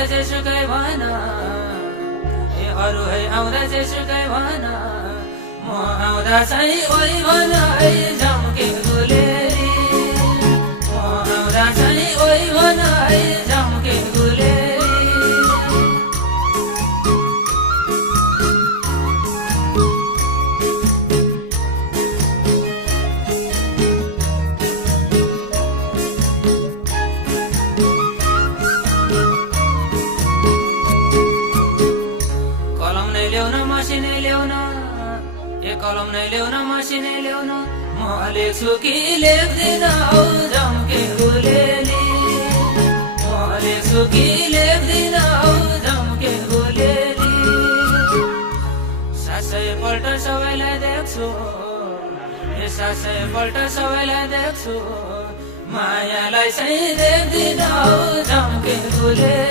आउँदा जेसुकै भन ए अरू है आउँदा जेसुकै भन म आउँदा चाहिँ ओइ भन है झम्के गुलेली म आउँदा चाहिँ ओइ भन है झम्के गुलेली मसिनै ल्याउन ए कलम नै ल्याउन मसिनै ल्याउन म लेख्छु कि लेख्दिन औ झम्के गुलेली म लेख्छु कि लेख्दिन औ झम्के गुलेली सासैपल्ट सबैलाई देख्छु ए सासैपल्ट सबैलाई देख्छु मायालाई चाहिँ देख्दिन औ झम्के गुलेली